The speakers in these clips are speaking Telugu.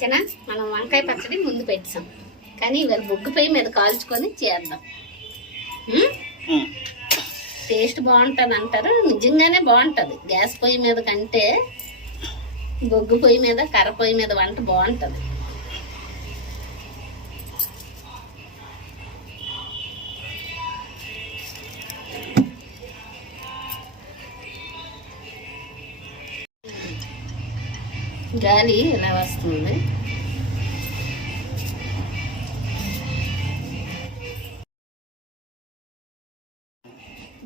చిన్న మనం వంకాయ పచ్చడి ముందు పెట్టాం, కానీ ఇవాళ బొగ్గు పొయ్యి మీద కాల్చుకొని చేద్దాం. టేస్ట్ బాగుంటుంది అంటారు, నిజంగానే బాగుంటుంది. గ్యాస్ పొయ్యి మీద కంటే బొగ్గు పొయ్యి మీద, కర్ర పొయ్యి మీద వంట బాగుంటుంది. గాలి ఇలా వస్తుంది.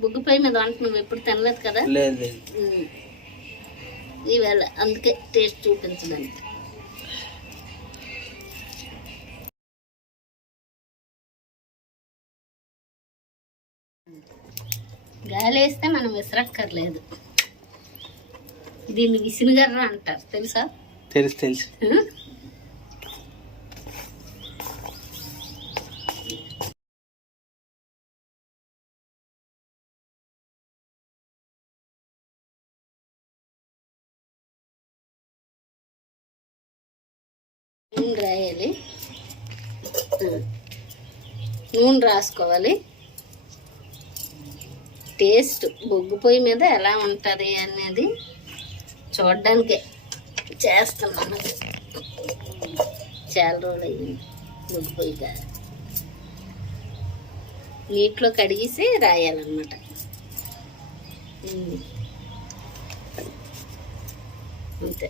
బొగ్గు పొయ్యి మీద వంట నువ్వు ఎప్పుడు తినలేదు కదా? లేదు. ఈవేళ అందుకే టేస్ట్ చూపించడానికి. గాలి వేస్తే మనం విసరక్కర్లేదు. దీన్ని విసినగర్ర అంటారు, తెలుసా? తెలుసు. నూనె రాయాలి, నూనె రాసుకోవాలి. టేస్ట్ బొగ్గు పొయ్యి మీద ఎలా ఉంటుంది అనేది చూడడానికే చేస్తున్నాను. చాలా రోజులు అయ్యింది బొగ్గు పొయ్యిగా. నీటిలో కడిగేసి రాయాలన్నమాట. అంతే.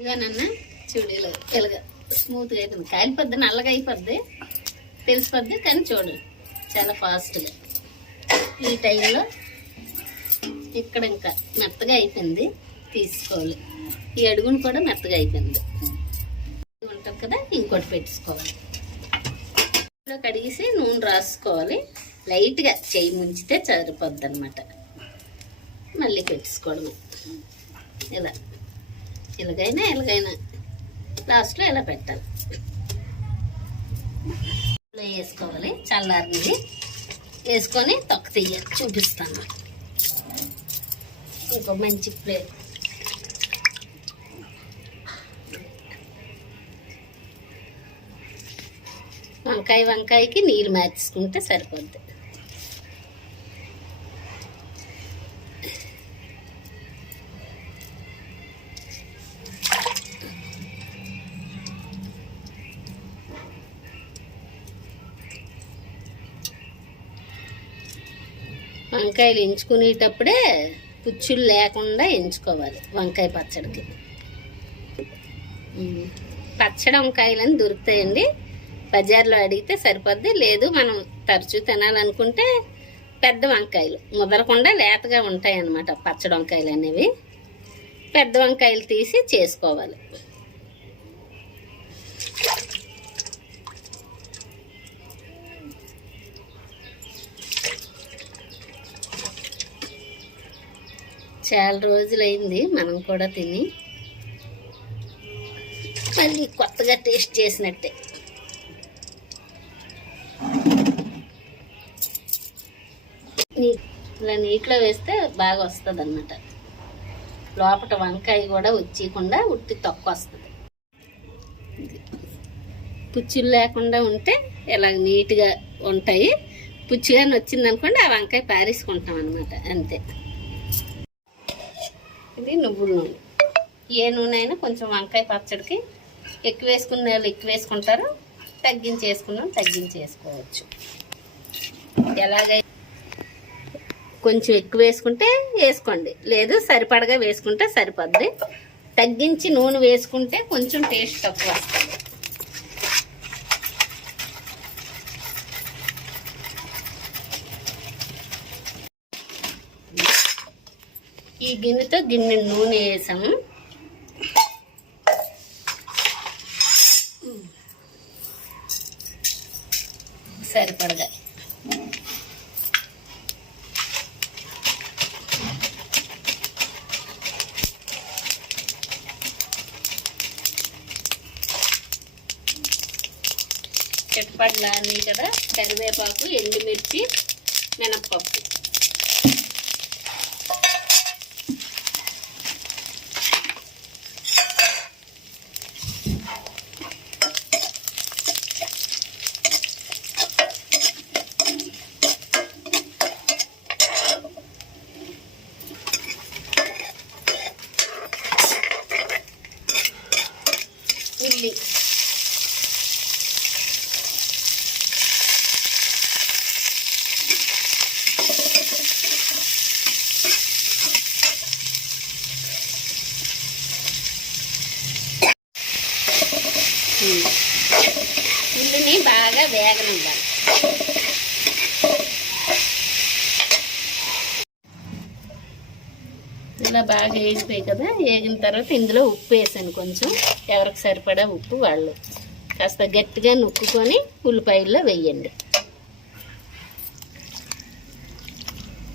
ఇక నన్న చూడీలో ఇలాగ స్మూత్గా అవుతుంది. కాలిపోద్ది, నల్లగా అయిపోద్ది, తెలిసిపోద్ది, కానీ చూడు చాలా ఫాస్ట్గా. ఈ టైంలో ఇక్కడ ఇంకా మెత్తగా అయిపోయింది, తీసుకోవాలి. ఈ అడుగును కూడా మెత్తగా అయిపోయింది ఉంటుంది కదా, ఇంకోటి పెట్టుకోవాలి. కడిగేసి నూనె రాసుకోవాలి. లైట్గా చెయ్యి ముంచితే సరిపోద్ది అనమాట. మళ్ళీ పెట్టుకోవడమే. ఇలాగైనా లాస్ట్లో ఇలా పెట్టాలి. ఇలా వేసుకోవాలి. చల్లారింది వేసుకొని తొక్క తీయాలి, చూపిస్తాను. ఇంకో మంచి ప్లేట్. వంకాయకి నీళ్ళు మార్చుకుంటే సరిపోద్ది. వంకాయలు ఎంచుకునేటప్పుడే పుచ్చులు లేకుండా ఎంచుకోవాలి వంకాయ పచ్చడికి. పచ్చడి వంకాయలని దొరుకుతాయండి, బజార్లో అడిగితే సరిపోద్ది. లేదు మనం తరచూ తినాలనుకుంటే పెద్ద వంకాయలు ముదరకుండా లేతగా ఉంటాయి అన్నమాట. పచ్చడి వంకాయలు అనేవి పెద్ద వంకాయలు తీసి చేసుకోవాలి. చాలా రోజులైంది మనం కూడా తిని, మళ్ళీ కొత్తగా టేస్ట్ చేసినట్టే. ఇలా నీటిలో వేస్తే బాగా వస్తుంది అన్నమాట. లోపల వంకాయ కూడా వచ్చేయకుండా ఉట్టి తొక్క వస్తుంది. పుచ్చులు లేకుండా ఉంటే ఇలా నీట్గా ఉంటాయి. పుచ్చిగాని వచ్చిందనుకోండి ఆ వంకాయ పారేసుకుంటాం అన్నమాట, అంతే. ఇది నువ్వుల నూనె. ఏ నూనె అయినా కొంచెం వంకాయ పచ్చడికి ఎక్కువ వేసుకున్న వాళ్ళు ఎక్కువ వేసుకుంటారు, తగ్గించేసుకోవచ్చు. ఎలాగైనా కొంచెం ఎక్కువ వేసుకుంటే వేసుకోండి, లేదు సరిపడగా వేసుకుంటే సరిపోద్ది. తగ్గించి నూనె వేసుకుంటే కొంచెం టేస్ట్ తక్కువ వస్తుంది. ఈ గిన్నెతో గిన్నె నూనె వేసాము. సరిపడగా చిట్టపట్లాడినాయి కదా, కరివేపాకు, ఎండుమిర్చి, మినప్పప్పు. ఉల్లి, ఉల్లిని బాగా వేగనివ్వాలి. ఇలా బాగా వేగిపోయి కదా, వేగిన తర్వాత ఇందులో ఉప్పు వేసాను కొంచెం, ఎవరికి సరిపడా ఉప్పు వాళ్ళు. కాస్త గట్టిగా నొక్కుకొని ఉల్లిపాయల్లో వేయండి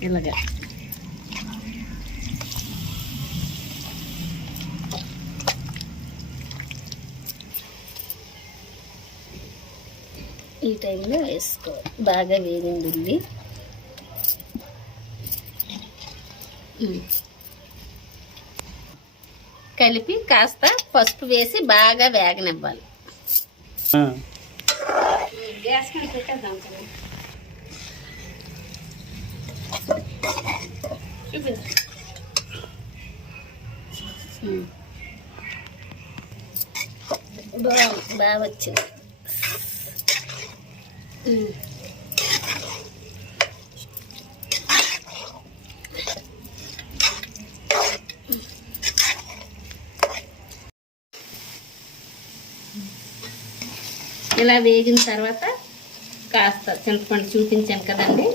ఇలాగా. ఈ టైంలో వేసుకోవాలి. బాగా వేగింది ఉల్లి. కలిపి కాస్త పసుపు వేసి బాగా వేగనివ్వాలి. గ్యాస్ మీద పెట్టేద్దాం కదా. బాగా వచ్చింది. ఇలా వేగిన తర్వాత కాస్త చింతపండు చూపించాను కదండి,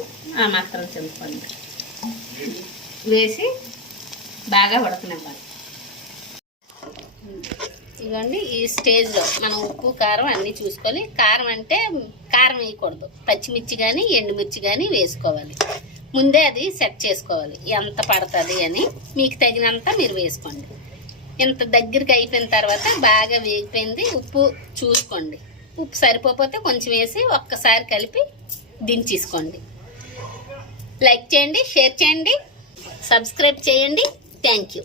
ఆ మాత్రం చింతపండు వేసి బాగా ఉడకనివ్వాలి. ఇవ్వండి, ఈ స్టేజ్లో మనం ఉప్పు కారం అన్నీ చూసుకోవాలి. కారం అంటే కారం వేయకూడదు, పచ్చిమిర్చి కానీ ఎండుమిర్చి కానీ వేసుకోవాలి. ముందే అది సెట్ చేసుకోవాలి ఎంత పడుతుంది అని, మీకు తగినంత మీరు వేసుకోండి. ఇంత దగ్గరికి అయిపోయిన తర్వాత బాగా వేగిపోయింది, ఉప్పు చూసుకోండి. ఉప్పు సరిపోతే కొంచెం వేసి ఒక్కసారి కలిపి దించేసుకోండి. లైక్ చేయండి, షేర్ చేయండి, సబ్స్క్రైబ్ చేయండి. Thank you.